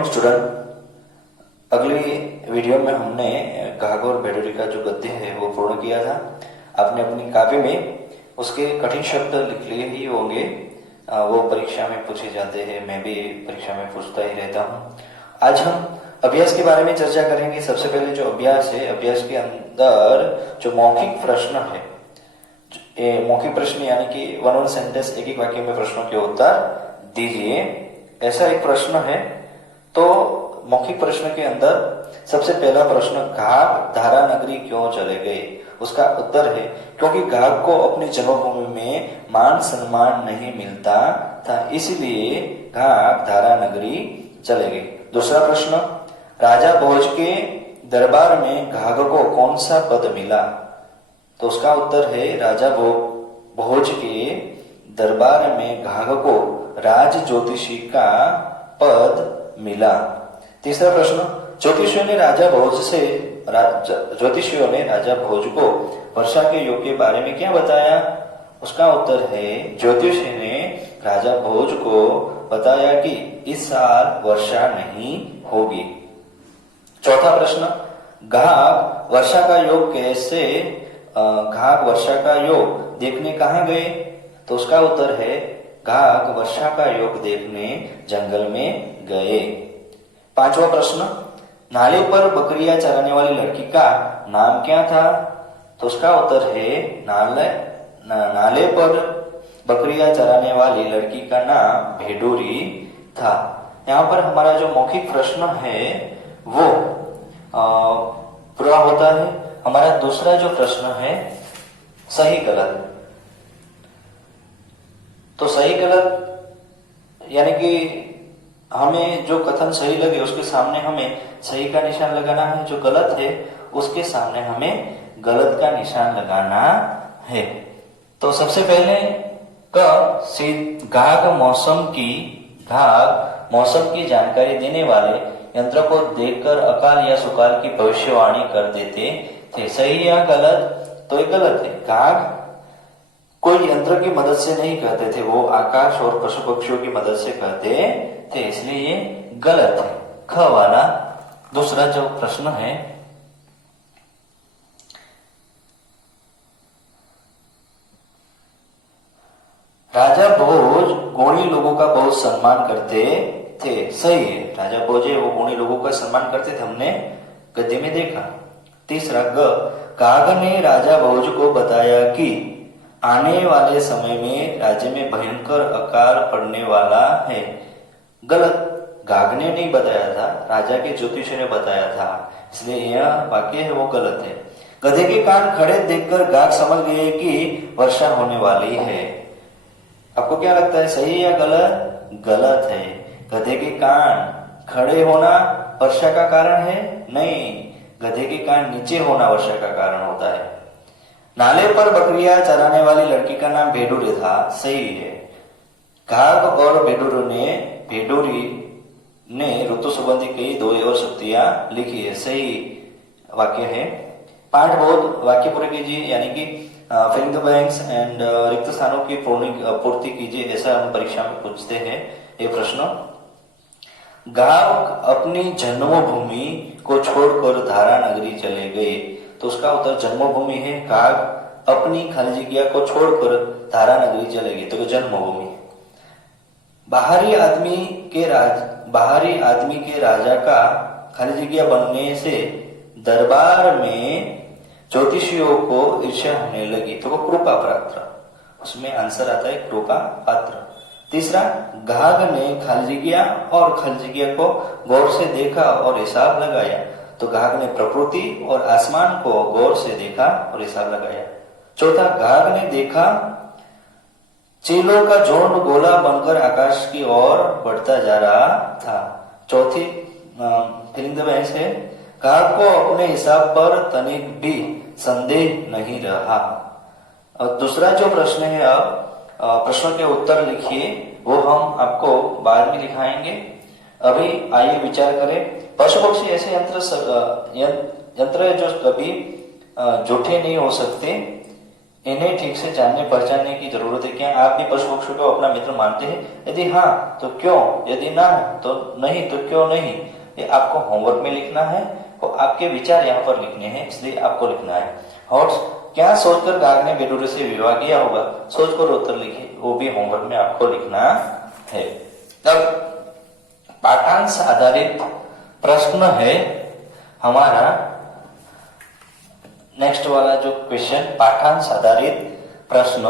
Morning student. अगली video में हमने घाघ और भेड़ोरी का जो गद्य है वो पूर्ण किया था। आपने अपनी कॉपी में उसके कठिन शब्द लिख लिए ही होंगे, वो परीक्षा में पूछे जाते हैं, मैं भी परीक्षा में पूछता ही रहता हूँ। आज हम अभ्यास के बारे में चर्चा करेंगे। सबसे पहले जो अभ्यास है, अभ्यास के अंदर जो मौखिक प्रश्न है, मौखिक प्रश्न यानी कि वन सेंटेंस, एक एक वाक्य में प्रश्नों के उत्तर दीजिए, ऐसा एक प्रश्न है। तो मौखिक प्रश्न के अंदर सबसे पहला प्रश्न, घाघ धारा नगरी क्यों चले गए? उसका उत्तर है क्योंकि घाघ को अपनी जन्मभूमि में मान सम्मान नहीं मिलता था, इसलिए घाघ धारा नगरी चले गए। दूसरा प्रश्न, राजा भोज के दरबार में घाघ को कौन सा पद मिला? तो उसका उत्तर है राजा भोज के दरबार में घाघ को राज ज्योतिषी का पद मिला। तीसरा प्रश्न, ज्योतिषियों ने राजा भोज को वर्षा के योग के बारे में क्या बताया? उसका उत्तर है ज्योतिषी ने राजा भोज को बताया कि इस साल वर्षा नहीं होगी। चौथा प्रश्न, घाघ वर्षा का योग घाघ वर्षा का योग देखने कहाँ गए? तो उसका उत्तर है घाघ वर्षा का योग देखने जंगल में गए। पांचवा प्रश्न, नाले पर बकरियां चराने वाली लड़की का नाम क्या था? तो उसका उत्तर है नाले पर बकरियां चराने वाली लड़की का नाम भेडोरी था। यहाँ पर हमारा जो मौखिक प्रश्न है वो पूरा होता है। हमारा दूसरा जो प्रश्न है सही गलत। तो सही गलत यानी कि हमें जो कथन सही लगे उसके सामने हमें सही का निशान लगाना है, जो गलत है उसके सामने हमें गलत का निशान लगाना है। तो सबसे पहले घाघ मौसम की जानकारी देने वाले यंत्र को देखकर अकाल या सुकाल की भविष्यवाणी कर देते थे। सही या गलत? तो ये गलत है। घाघ कोई यंत्र की मदद से नहीं कहते थे, वो आकाश और पशु पक्षियों की मदद से कहते थे, इसलिए ये गलत है। ख वाला दूसरा जो प्रश्न है, राजा भोज गुणी लोगों का बहुत सम्मान करते थे। सही है, राजा भोज है वो गुणी लोगों का सम्मान करते थे, हमने गद्य में देखा। तीसरा घाघ ने राजा भोज को बताया कि आने वाले समय में राज्य में भयंकर अकाल पड़ने वाला है। गलत, घाघ ने नहीं बताया था, राजा के ज्योतिषी ने बताया था, इसलिए यह वाक्य है वो गलत है। गधे के कान खड़े देखकर घाघ समझ गए कि वर्षा होने वाली है। आपको क्या लगता है, सही या गलत? गलत है। गधे के कान खड़े होना वर्षा का कारण है? नहीं, गधे के कान नीचे होना वर्षा का कारण होता है। नाले पर बकरियां चराने वाली लड़की का नाम भेडोरी था। सही है। घाघ और भेडोरी ने ऋतु संबंधी कई दोहे और शक्तियां लिखी है। सही वाक्य है। पाठ बहुत वाक्य पूरे कीजिए, यानी कि फिलिंग द ब्लैंक्स एंड रिक्त स्थानों की पूर्ति कीजिए, ऐसा हम परीक्षा में पूछते हैं ये प्रश्न। घाघ अपनी जन्मभूमि को छोड़कर धारा नगरी चले गए। तो उसका उत्तर जन्मभूमि है। घाघ अपनी खाली जगह को छोड़कर धारा नगरी चले गए, तो जन्मभूमि। बाहरी आदमी के राजा का खाली जगह बनने से दरबार में ज्योतिषियों को ईर्ष्या होने लगी, तो वो कृपा पात्र, उसमें आंसर आता है कृपा पात्र। तीसरा, घाघ ने खाली जगह को गौर से देखा और हिसाब लगाया। तो घाघ ने प्रकृति और आसमान को गौर से देखा और हिसाब लगाया। चौथा, घाघ ने देखा चीलों का झुंड गोला बनकर आकाश की ओर बढ़ता जा रहा था। चौथी फिलिंग द ब्लैंक्स है, घाघ को अपने हिसाब पर तनिक भी संदेह नहीं रहा। और दूसरा जो प्रश्न है, अब प्रश्नों के उत्तर लिखिए, वो हम आपको बाद में लिखाएंगे। अभी आइए विचार करें। पशु पक्षी ऐसे यंत्र है जो कभी झूठे नहीं हो सकते, इन्हें ठीक से जानने पहचानने की जरूरत है। क्या आप भी पशु पक्षी को अपना मित्र मानते हैं? यदि हाँ तो क्यों? यदि ना तो नहीं तो क्यों नहीं? ये आपको होमवर्क में लिखना है और आपके विचार यहाँ पर लिखने हैं, इसलिए आपको लिखना है। हॉर्स, क्या सोचकर गाग ने बेडूरे से विवाह किया होगा? सोचकर उत्तर लिखिए, वो भी होमवर्क में आपको लिखना है। तब पाठांश आधारित प्रश्न है हमारा नेक्स्ट वाला जो क्वेश्चन, पाठांश आधारित प्रश्न,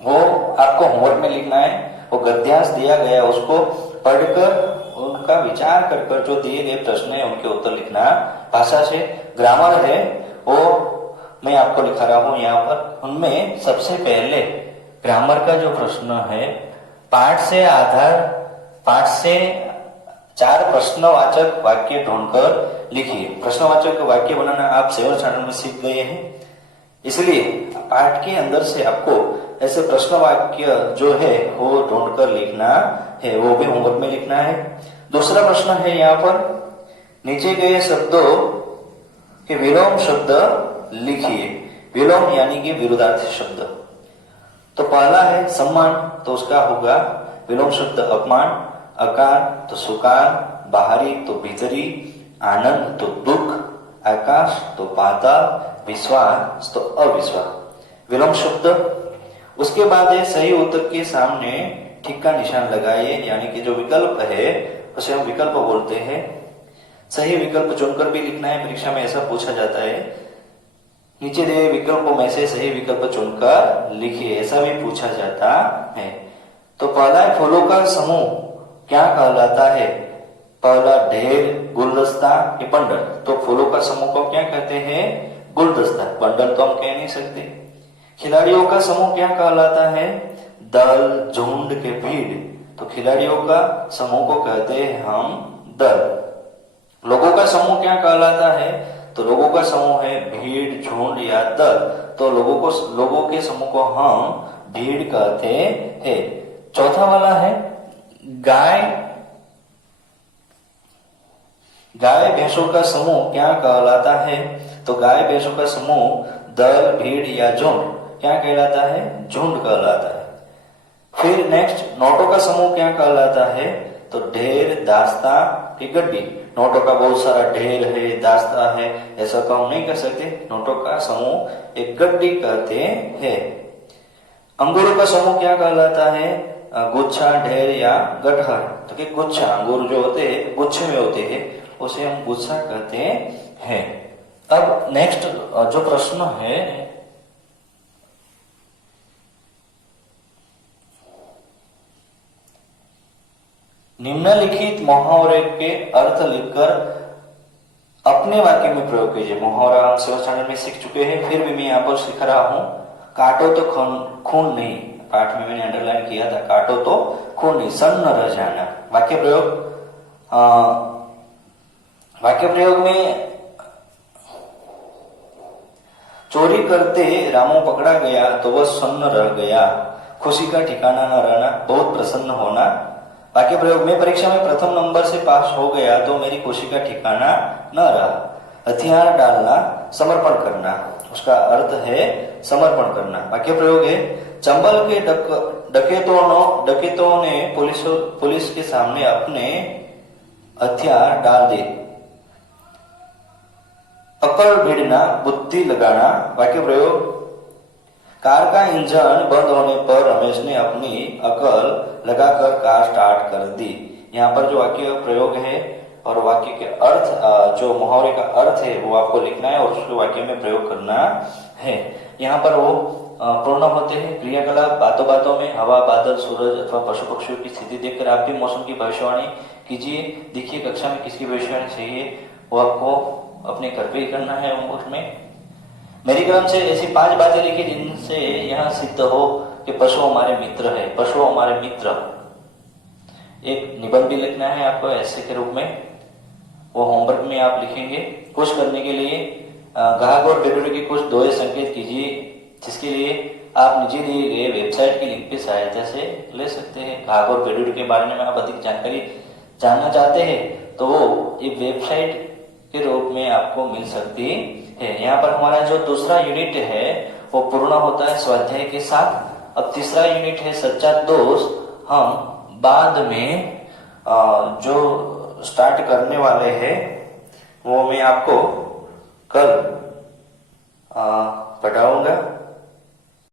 वो आपको होमवर्क में लिखना है। वो गद्यांश दिया गया उसको पढ़कर उनका विचार कर कर जो दिए गए प्रश्न है उनके उत्तर लिखना। भाषा से ग्रामर है वो मैं आपको लिखा रहा हूं यहाँ पर। उनमें सबसे पहले ग्रामर का जो प्रश्न है, पाठ से 4 प्रश्नवाचक वाक्य ढूंढकर लिखिए। प्रश्नवाचक वाक्य बनाना आप 7th स्टैंडर्ड में सीख गए हैं, इसलिए पाठ के अंदर से आपको ऐसे प्रश्न वाक्य जो है वो ढूंढकर लिखना है, वो भी होमवर्क में लिखना है। दूसरा प्रश्न है यहाँ पर, नीचे गए शब्दों के विलोम शब्द लिखिए। विलोम यानी कि विरुद्धार्थी शब्द। तो पहला है सम्मान, तो उसका होगा विलोम शब्द अपमान, अकार तो सुकार, बाहरी तो भीतरी, आनंद तो दुख, आकाश तो पाताल, विश्वास तो अविश्वास। विलोम शब्द। उसके बाद है सही उत्तर के सामने ठीक का निशान लगाइए, यानी कि जो विकल्प है उसे हम विकल्प बोलते हैं। सही विकल्प चुनकर भी लिखना है, परीक्षा में ऐसा पूछा जाता है। नीचे दिए विकल्पों में से सही विकल्प चुनकर लिखिए, ऐसा भी पूछा जाता है। तो पहला है फूलों का समूह क्या कहलाता है? पहला ढेर, गुलदस्ता या बंडल। तो फूलों का समूह को क्या कहते हैं? गुलदस्ता। बंडल तो हम कह नहीं सकते। खिलाड़ियों का समूह क्या कहलाता है? दल, झुंड के भीड़। तो खिलाड़ियों का समूह को कहते हैं हम दल। लोगों का समूह क्या कहलाता है? तो लोगों का समूह है भीड़, झुंड या दल। तो लोगों के समूह को हम भीड़ कहते हैं। चौथा वाला है गाय भैंसों का समूह क्या कहलाता है? तो गाय भैंसों का समूह दल, भीड़ या झुंड क्या कहलाता है? झुंड कहलाता है। फिर नेक्स्ट नोटों का समूह क्या कहलाता है? तो ढेर, दास्ता की गड्डी। नोटों का बहुत सारा ढेर है, दास्ता है, ऐसा तो हम नहीं कर सकते। नोटों का समूह एक गड्डी कहते हैं। अंगूरों का समूह क्या कहलाता है? गुच्छा, ढेर या गठर। तो कि गुच्छा, अंगूर जो होते हैं गुच्छे में होते हैं, उसे हम गुच्छा कहते हैं। अब नेक्स्ट जो प्रश्न है, निम्नलिखित मुहावरे के अर्थ लिखकर अपने वाक्य में प्रयोग कीजिए। मुहावरा हम 7th स्टैंडर्ड में सीख चुके हैं, फिर भी मैं यहाँ पर सिखा रहा हूं। काटो तो खून नहीं, पाठ में मैंने अंडरलाइन किया था, काटो तो खून नहीं, सन्न रह जाना। वाक्य प्रयोग में चोरी करते रामू पकड़ा गया तो वह सन्न रह गया, खुशी का ठिकाना न रहना, बहुत प्रसन्न होना। वाक्य प्रयोग में परीक्षा में प्रथम नंबर से पास हो गया तो मेरी खुशी का ठिकाना न रहा। हथियार डालना, समर्पण करना, उसका अर्थ है समर्पण करना। वाक्य प्रयोग है चंबल के डकैतों ने पुलिस के सामने अपने हथियार डाल दिए। अकल भिड़ना, बुद्धि लगाना। वाक्य प्रयोग कार का इंजन बंद होने पर रमेश ने अपनी अकल लगाकर कार स्टार्ट कर दी। यहाँ पर जो वाक्य प्रयोग है और वाक्य के अर्थ, जो मुहावरे का अर्थ है वो आपको लिखना है और उसको वाक्य में प्रयोग करना है। यहाँ पर वो प्रोनाउन होते हैं, क्रियाकलाप, बातों बातों में, हवा, बादल, सूरज अथवा पशु पक्षियों की स्थिति देखकर आप भी मौसम की भविष्यवाणी कीजिए। देखिए कक्षा में किसकी भविष्यवाणी चाहिए वो आपको अपने घर पे ही करना है होमवर्क में। मेरी कलम से ऐसी 5 बातें लिखी जिनसे यह सिद्ध हो कि पशु हमारे मित्र है। पशु हमारे मित्र, एक निबंध भी लिखना है आपको ऐसे के रूप में, वो होमवर्क में आप लिखेंगे। कुछ करने के लिए गाहक और बेडूरे की कुछ दोहे संकेत कीजिए, जिसके लिए आप नीचे दिए गए वेबसाइट की लिंक की सहायता से ले सकते हैं। गाहक और बेडूरे के बारे में आप अधिक जानकारी जानना चाहते हैं तो वो ये वेबसाइट के रूप में आपको मिल सकती है। यहाँ पर हमारा जो दूसरा यूनिट है वो पूर्ण होता है स्वाध्याय के साथ। अब तीसरा यूनिट है सच्चा दोस्त। हम बाद में जो स्टार्ट करने वाले हैं वो मैं आपको कल पढ़ाऊंगा।